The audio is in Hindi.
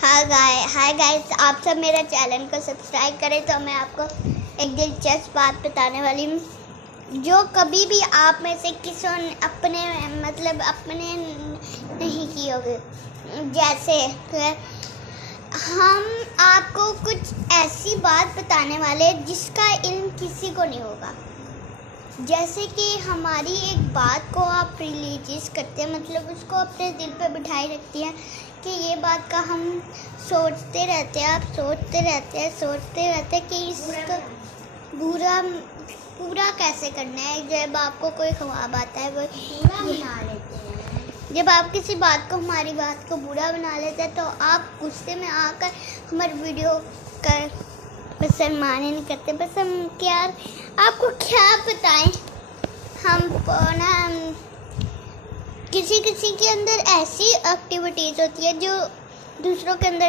हाय गाइस, आप सब मेरा चैनल को सब्सक्राइब करें। तो मैं आपको एक दिलचस्प बात बताने वाली हूँ, जो कभी भी आप में से किसी ने अपने नहीं की होगी। जैसे हम आपको कुछ ऐसी बात बताने वाले जिसका इल्म किसी को नहीं होगा। जैसे कि हमारी एक बात को आप रिलीजियस करते हैं, मतलब उसको अपने दिल पे बिठाए रखती हैं कि ये बात का हम सोचते रहते हैं, आप सोचते रहते हैं कि इसको पूरा कैसे करना है। जब आपको कोई ख्वाब आता है वो पूरा बना लेते हैं। जब आप किसी बात को, हमारी बात को बुरा बना लेते हैं, तो आप गुस्से में आकर हमारी वीडियो कर पसंद माने नहीं करते। बस हम क्या आपको क्या बताएं, हम ना किसी के अंदर ऐसी एक्टिविटीज़ होती है जो दूसरों के अंदर